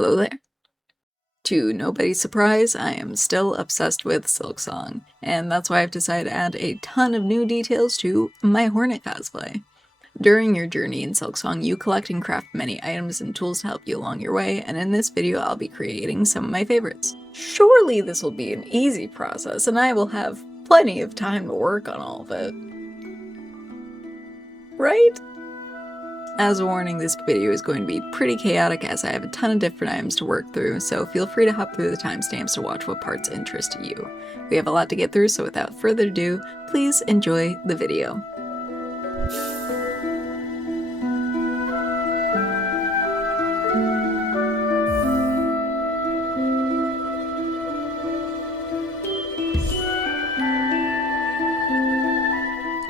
Hello there. To nobody's surprise, I am still obsessed with Silksong, and that's why I've decided to add a ton of new details to my Hornet cosplay. During your journey in Silksong, you collect and craft many items and tools to help you along your way, and in this video I'll be creating some of my favorites. Surely this will be an easy process, and I will have plenty of time to work on all of it. Right? As a warning, this video is going to be pretty chaotic as I have a ton of different items to work through, so feel free to hop through the timestamps to watch what parts interest you. We have a lot to get through, so without further ado, please enjoy the video.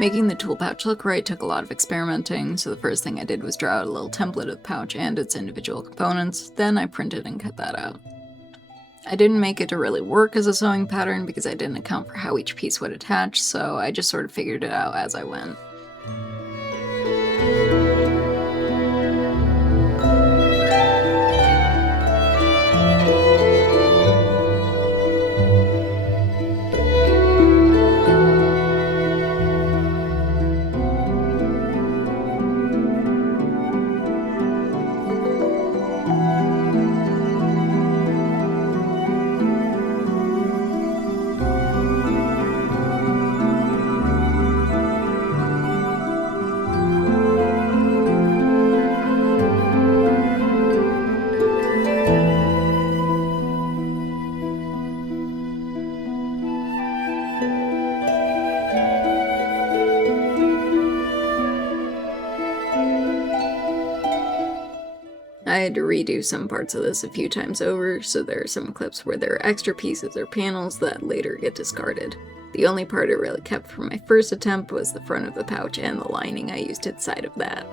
Making the tool pouch look right took a lot of experimenting, so the first thing I did was draw out a little template of the pouch and its individual components, then I printed and cut that out. I didn't make it to really work as a sewing pattern because I didn't account for how each piece would attach, so I just sort of figured it out as I went. I had to redo some parts of this a few times over, so there are some clips where there are extra pieces or panels that later get discarded. The only part I really kept from my first attempt was the front of the pouch and the lining I used inside of that.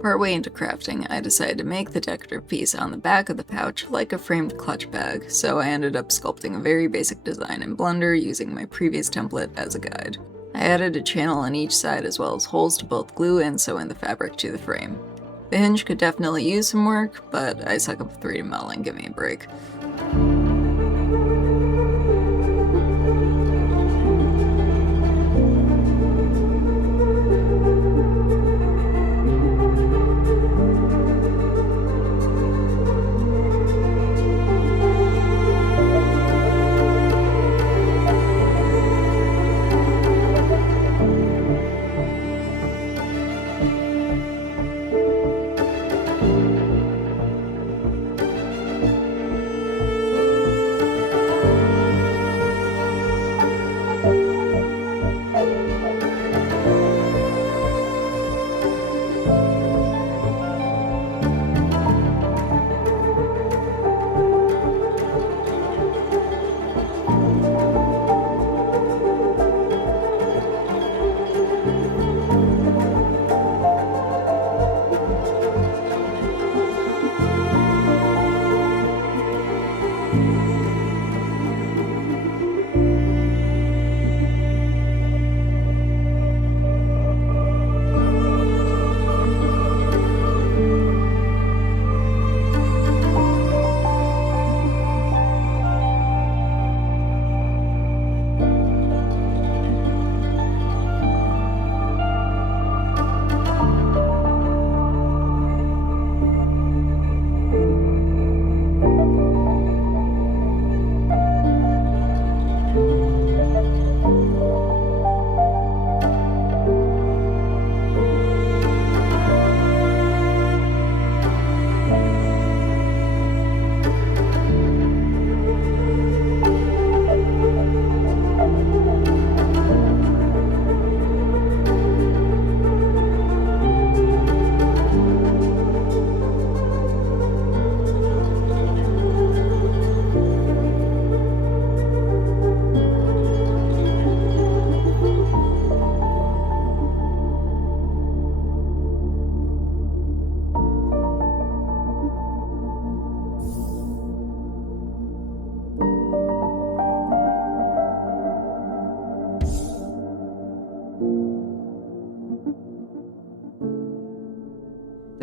Partway into crafting, I decided to make the decorative piece on the back of the pouch like a framed clutch bag, so I ended up sculpting a very basic design in Blender using my previous template as a guide. I added a channel on each side as well as holes to both glue and sew in the fabric to the frame. The hinge could definitely use some work, but I suck up 3D modeling, give me a break.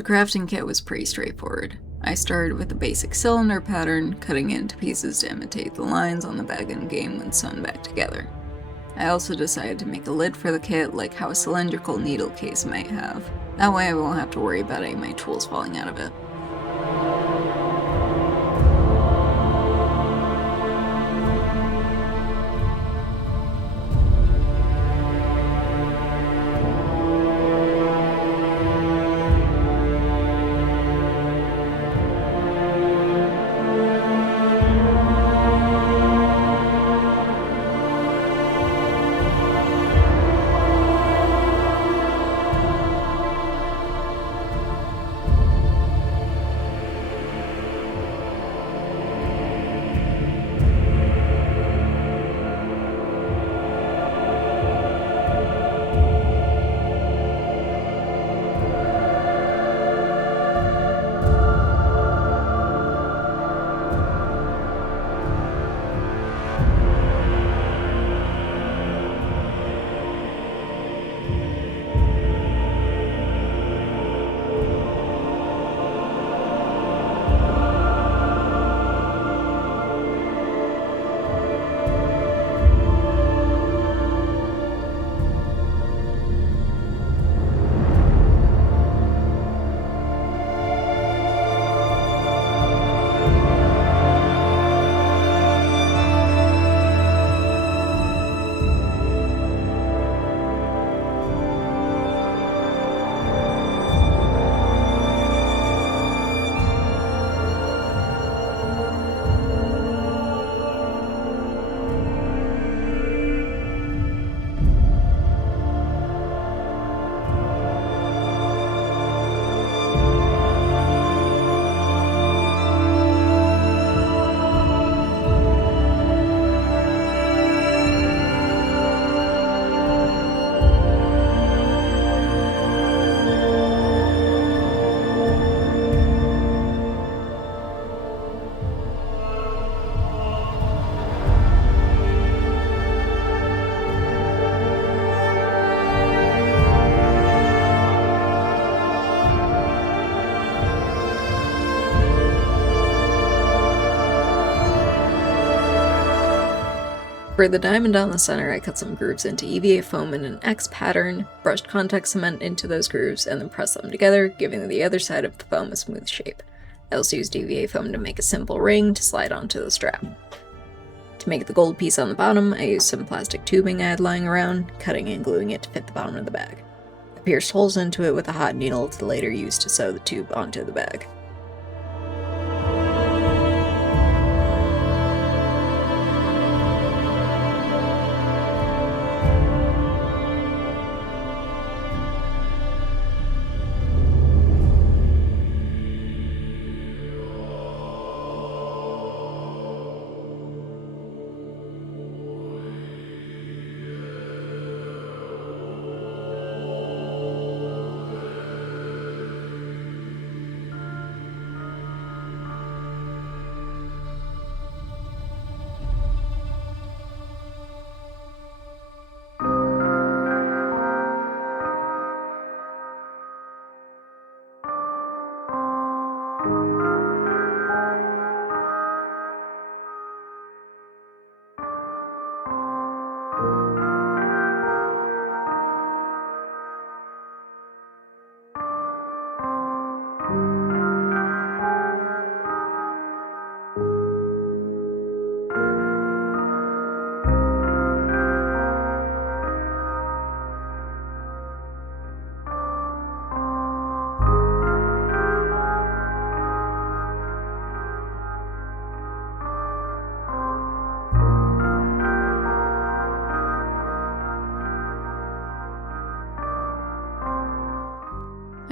crafting kit was pretty straightforward. I started with a basic cylinder pattern, cutting it into pieces to imitate the lines on the bag and game when sewn back together. I also decided to make a lid for the kit like how a cylindrical needle case might have. That way I won't have to worry about any of my tools falling out of it. For the diamond on the center, I cut some grooves into EVA foam in an X pattern, brushed contact cement into those grooves, and then pressed them together, giving the other side of the foam a smooth shape. I also used EVA foam to make a simple ring to slide onto the strap. To make the gold piece on the bottom, I used some plastic tubing I had lying around, cutting and gluing it to fit the bottom of the bag. I pierced holes into it with a hot needle to later use to sew the tube onto the bag.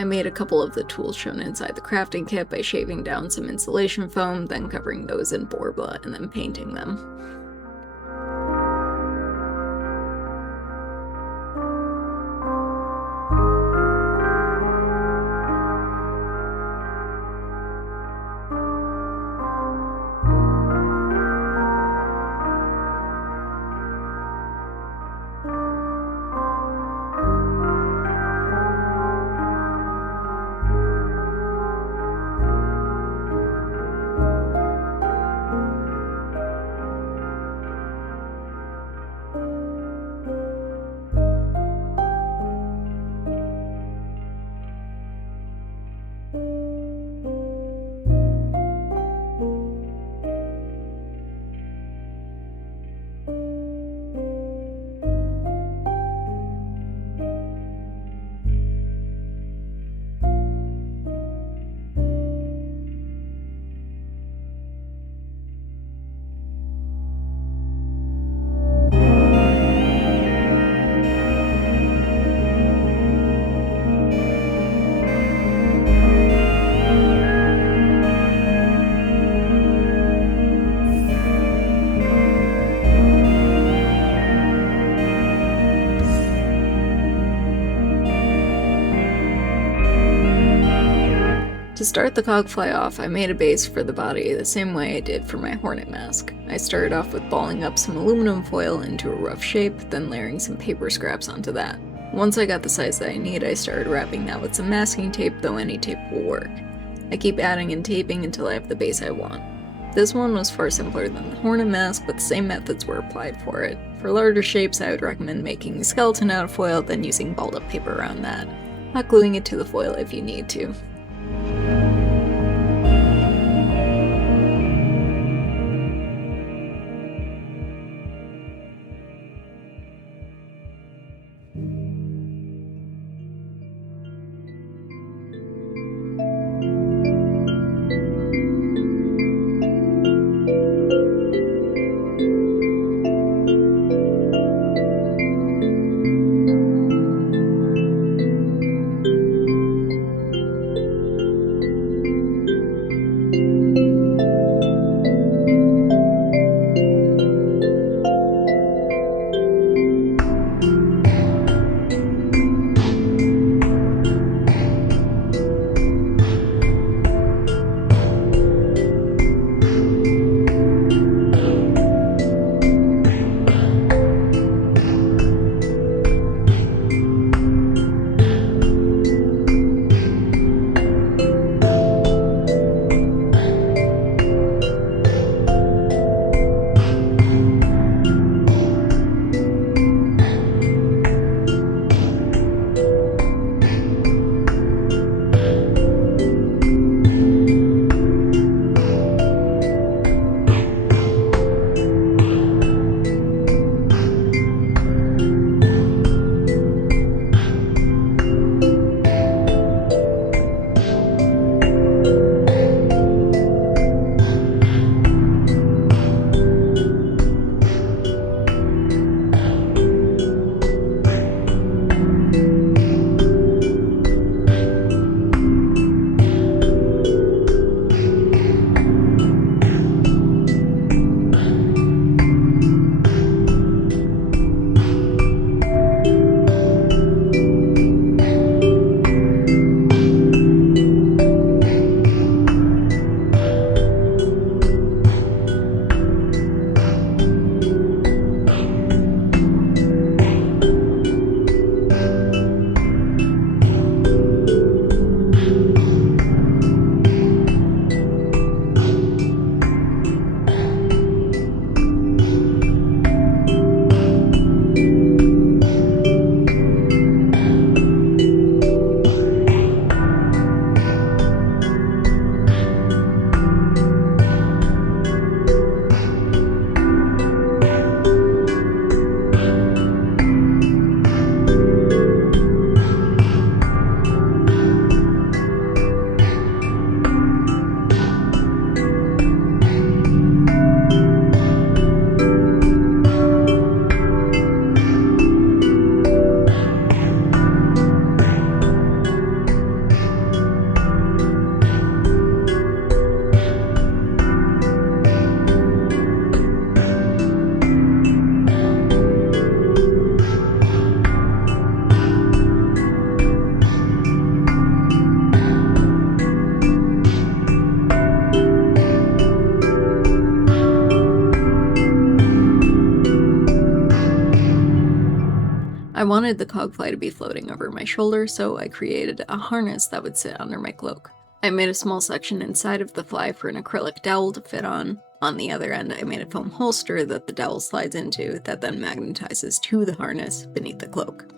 I made a couple of the tools shown inside the crafting kit by shaving down some insulation foam, then covering those in borbla and then painting them. start the Cogfly off, I made a base for the body the same way I did for my Hornet mask. I started off with balling up some aluminum foil into a rough shape, then layering some paper scraps onto that. Once I got the size that I need, I started wrapping that with some masking tape, though any tape will work. I keep adding and taping until I have the base I want. This one was far simpler than the Hornet mask, but the same methods were applied for it. For larger shapes, I would recommend making a skeleton out of foil, then using balled up paper around that. Hot gluing it to the foil if you need to. I wanted the Cogfly to be floating over my shoulder, so I created a harness that would sit under my cloak. I made a small section inside of the fly for an acrylic dowel to fit on. On the other end, I made a foam holster that the dowel slides into that then magnetizes to the harness beneath the cloak.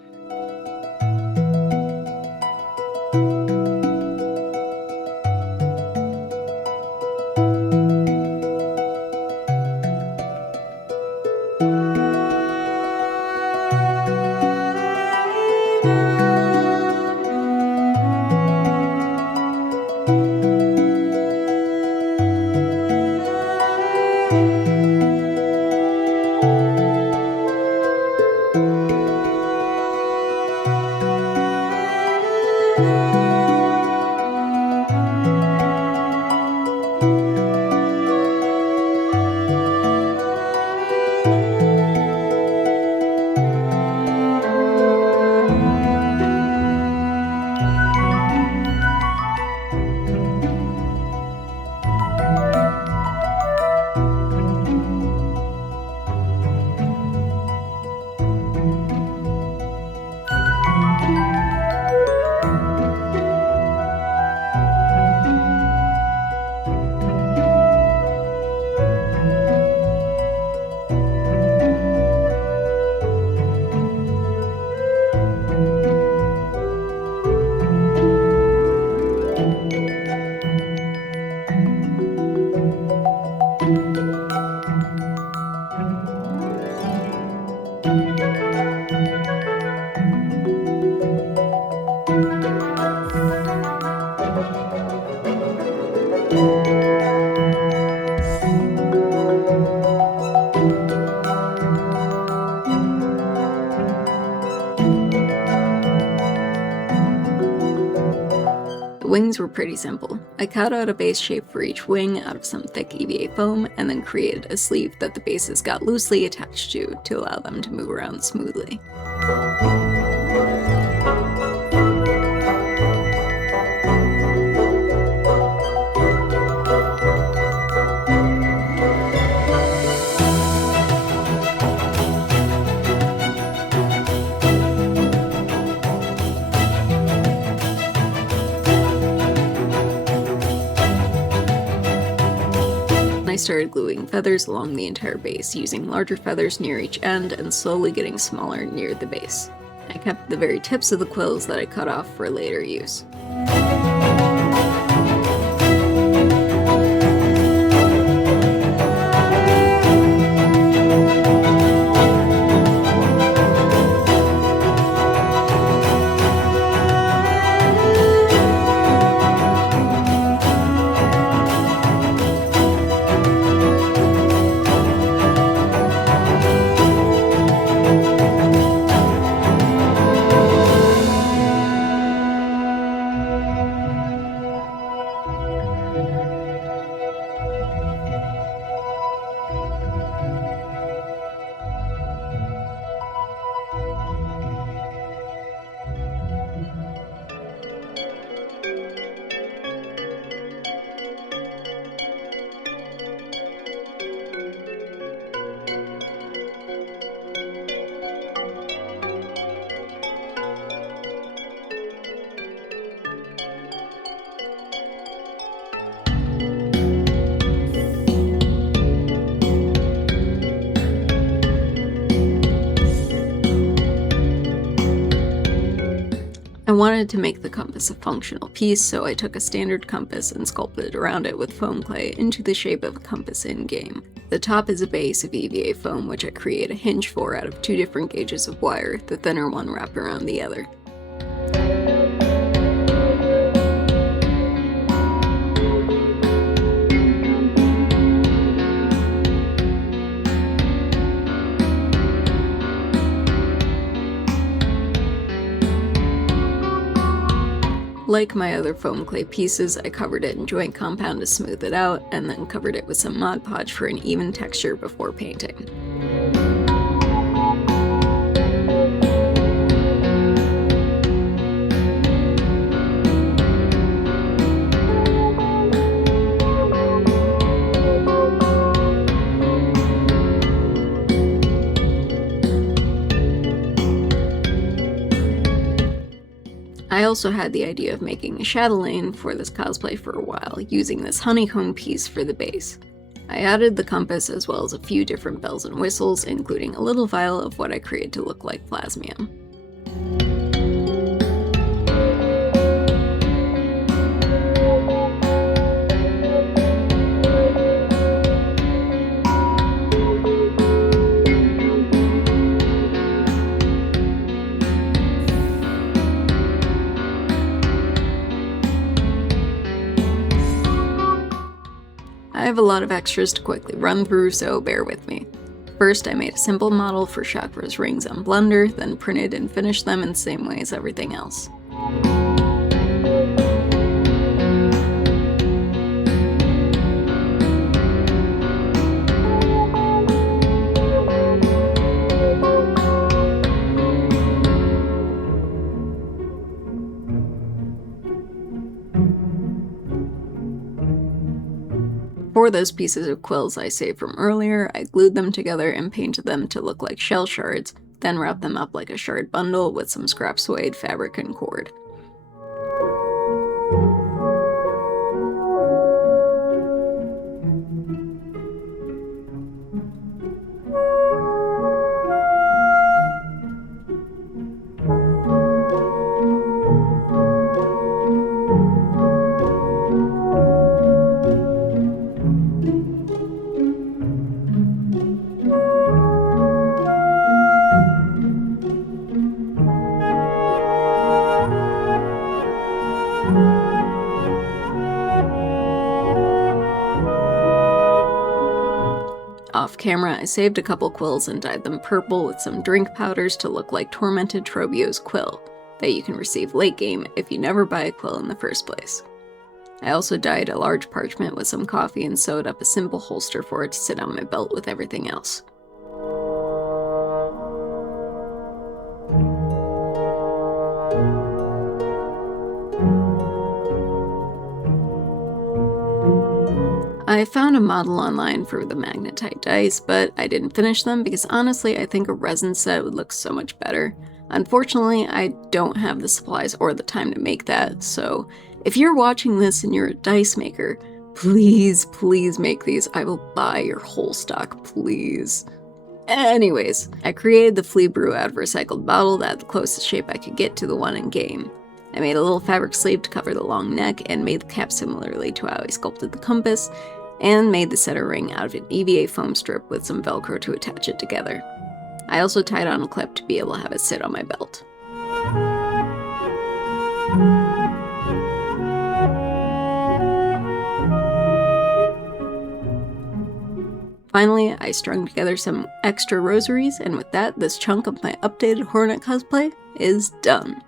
The wings were pretty simple. I cut out a base shape for each wing out of some thick EVA foam and then created a sleeve that the bases got loosely attached to allow them to move around smoothly. I started gluing feathers along the entire base, using larger feathers near each end and slowly getting smaller near the base. I kept the very tips of the quills that I cut off for later use. I wanted to make the compass a functional piece, so I took a standard compass and sculpted around it with foam clay into the shape of a compass in-game. The top is a base of EVA foam, which I create a hinge for out of 2 different gauges of wire, the thinner one wrapped around the other. Like my other foam clay pieces, I covered it in joint compound to smooth it out, and then covered it with some Mod Podge for an even texture before painting. I also had the idea of making a chatelaine for this cosplay for a while, using this honeycomb piece for the base. I added the compass as well as a few different bells and whistles, including a little vial of what I created to look like plasmium. I have a lot of extras to quickly run through, so bear with me. First, I made a simple model for Shakra's rings on Blender, then printed and finished them in the same way as everything else. For those pieces of quills I saved from earlier, I glued them together and painted them to look like shell shards, then wrapped them up like a shard bundle with some scrap suede fabric and cord. Off camera, I saved a couple quills and dyed them purple with some drink powders to look like Tormented Trobbio's quill, that you can receive late game if you never buy a quill in the first place. I also dyed a large parchment with some coffee and sewed up a simple holster for it to sit on my belt with everything else. I found a model online for the magnetite dice, but I didn't finish them because honestly I think a resin set would look so much better. Unfortunately, I don't have the supplies or the time to make that, so if you're watching this and you're a dice maker, please make these. I will buy your whole stock, please. Anyways, I created the flea brew out of a recycled bottle that had the closest shape I could get to the one in game. I made a little fabric sleeve to cover the long neck and made the cap similarly to how I sculpted the compass, and made the center ring out of an EVA foam strip with some Velcro to attach it together. I also tied on a clip to be able to have it sit on my belt. Finally, I strung together some extra rosaries, and with that, this chunk of my updated Hornet cosplay is done.